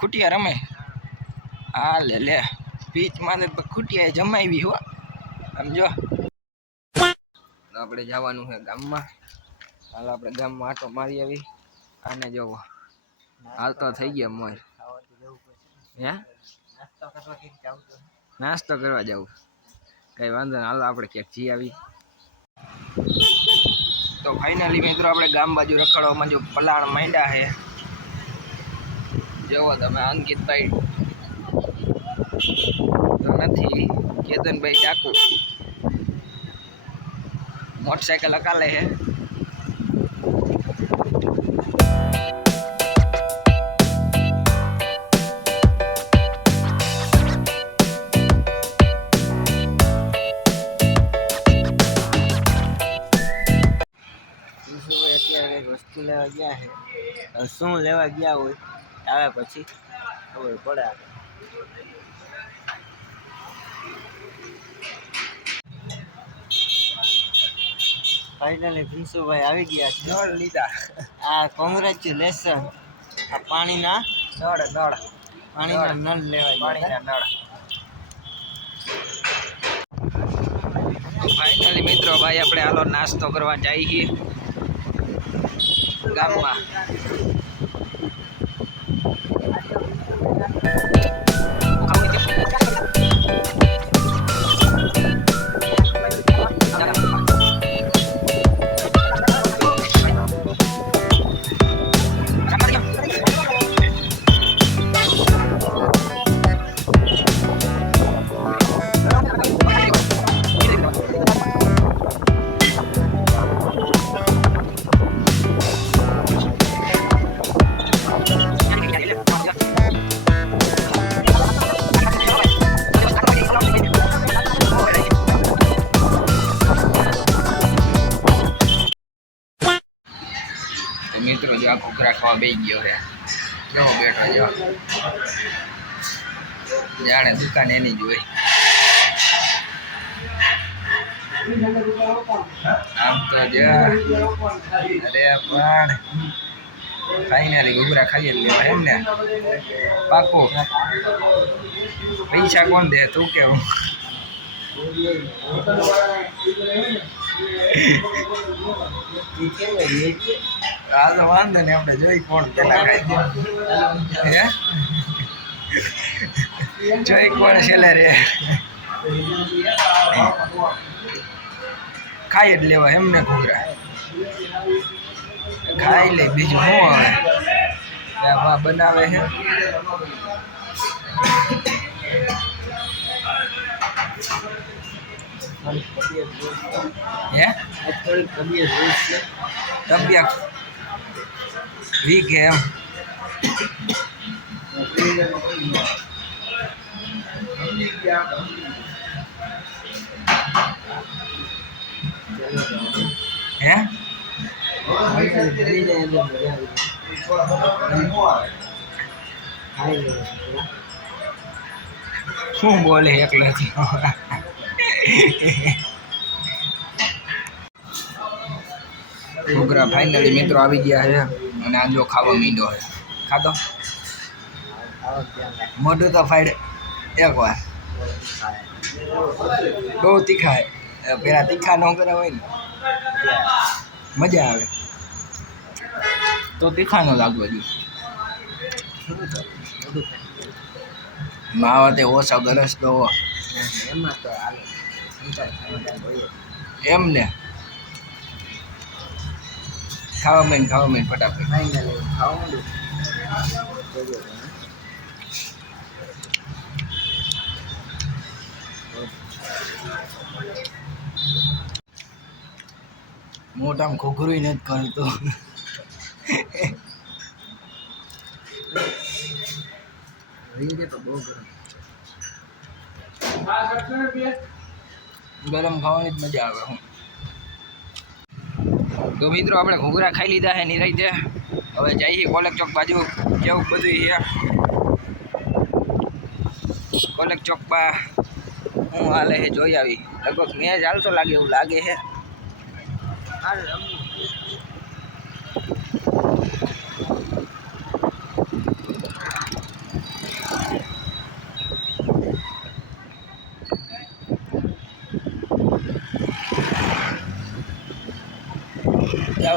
ખૂટિયા રમે. હા લે પીચમાં ખૂટિયા જમાવી હો સમજો. આપણે જવાનું છે ગામમાં. હાલ આપણે ગામમાં આટો મારી આવી. આને જોવો હાલ તો થઈ ગયા મોર. હે નાસ્તો કરવા જવું કઈ વાંધો નહીં. હાલો આપણે ક્યાંક જઈ આવી. તો ફાઇનલી મિત્રો આપણે ગામ બાજુ રખડવામાં જો પલાણ માંડ્યા છે. જોવો તમે અંકિતભાઈ તો નથી, કેતનભાઈ ડાકુ મોટરસાઇકલ હકાલે છે. વસ્તુ લેવા ગયા છે. શું લેવા ગયા હોય આવે પછી ખબર પડે. ફાઇનલી ભીંસુભાઈ આવી ગયા છે. નળ લીધા. આ કોંગ્રેચ્યુલેશન. આ પાણીના નળ પાણીના નળ લેવા પાણીના નળ. ફાઇનલી મિત્રો ભાઈ આપણે હાલો નાસ્તો કરવા જઈએ ગામમાં. મિત્રો જો આ ઘૂઘરા ખાવા બેસી ગયો છે. જો બેઠો જો જાણે દુકાન એની જ હોય. આમ તો જો અરે પણ ફાઇનલી ઘૂઘરા ખાઈ જ લેવા એમ ને પાકું. પૈસા કોણ દે તું કેવું? હાલ વાંધો ને આપણે જોઈ કોણ પેલા ખાઈ હે જોઈ કોણ છેલ્લા રે ખાઈ જ લેવા એમને ઘૂઘરા ખાઈ લે. બીજું શું હવે બનાવે છે. હે તબિયત વીક એમ. હે શું બોલે એકલાથી? ઘૂઘરા ફાઇનલી મિત્રો આવી ગયા છે અને આ જો ખાવા માંડ્યો છે. ખાધો મોઢું તો ફાઈડ એક વાર. બહુ તીખા છે. પેલા તીખા ન કર્યા હોય ને મજા આવે તો તીખા ન લાગવા જોઈએ. માવતે ઓછો ગરસ તો એમાં તો એમ ને ખાવા મેં ફટાફટ. મોટામાં ઘૂઘરું નથી કરતું. ગરમ ખાવાની જ મજા આવે. હું તો મિત્રો આપણે ઘૂઘરા ખાઈ લીધા છે નિરાઈ છે. હવે જઈએ કોલેજ ચોક બાજુ. કેવું બધું છે કોલેજ ચોકમાં હું હાલે છે જોઈ આવી. લગભગ મેચ હાલતો લાગે એવું લાગે છે.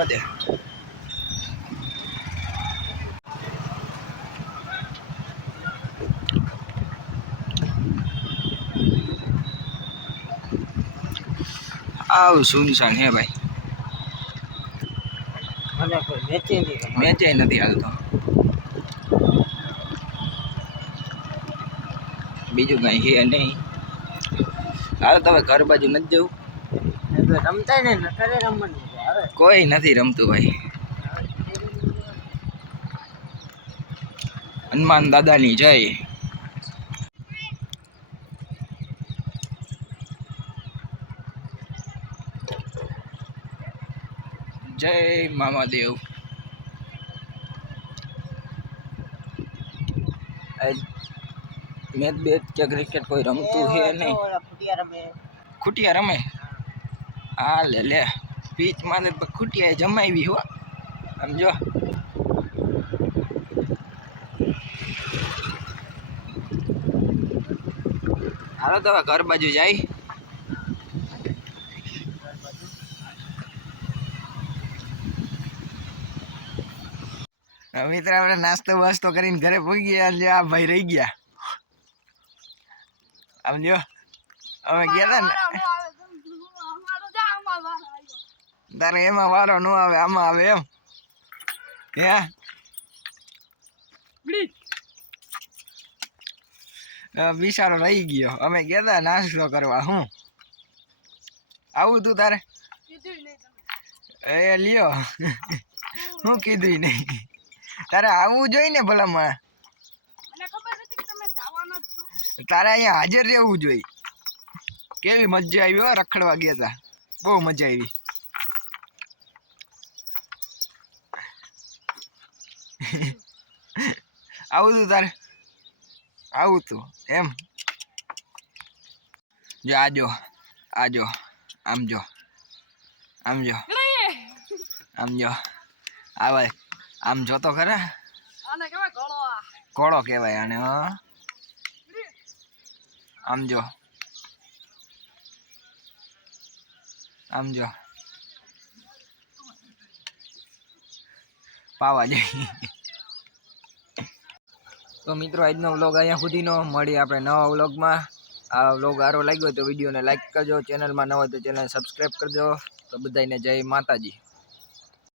જવા દે. આવ સુનસાન હે ભાઈ, મને કોઈ મેચે નથી હાલતો. બીજું કઈ હે નહીં. હાલ તમે ઘર બાજુ નથી જવું. રમતા ને નકરે રમવાનું આવે. કોઈ નથી રમતું ભાઈ. હનુમાન દાદાની જય. જય મામાદેવ. મેચ બેચ કે ક્રિકેટ કોઈ રમતું છે નહીં. ખૂટિયા રમે. હા લે લે પીચ માં ખૂટિયા જમાવી હો સમજો. હાલો તો ઘર બાજુ જાય. મિત્ર આપણે નાસ્તો વાસ્તો કરીને ઘરે પહોંચી ગયા. આ ભાઈ રહી ગયા. આમ જો અમે ગયા હતા ને. તારે એમાં વારો ન આવે, આમાં આવે એમ. બિચારો રહી ગયો. અમે ગયા હતા નાસ્તો કરવા. હું આવું તું તારે એ લ્યો. હું કીધું નહીં તારે આવવું જોઈએ ને ભલામાં. તારે અહીંયા હાજર રહેવું જોઈએ. કેવી મજા આવી હો, રખડવા ગયા હતા. બહુ મજા આવી. આવું તું તારે આવું તું એમ. જો આજો આજો આમ જો આમ જો આમ જો આવે આમ જોતો ખરા. ઘોડો કહેવાય આને. આમ જો આમ જો પાવા જાય. તો મિત્રો આજનો વ્લોગ અહીંયા સુધીનો. મળી આપણે નવા વ્લોગમાં. આ વ્લોગ સારો લાગ્યો તો વિડીયોને લાઈક કરજો. ચેનલમાં નવા તો ચેનલ સબસ્ક્રાઈબ કરજો. તો બધાને જય માતાજી.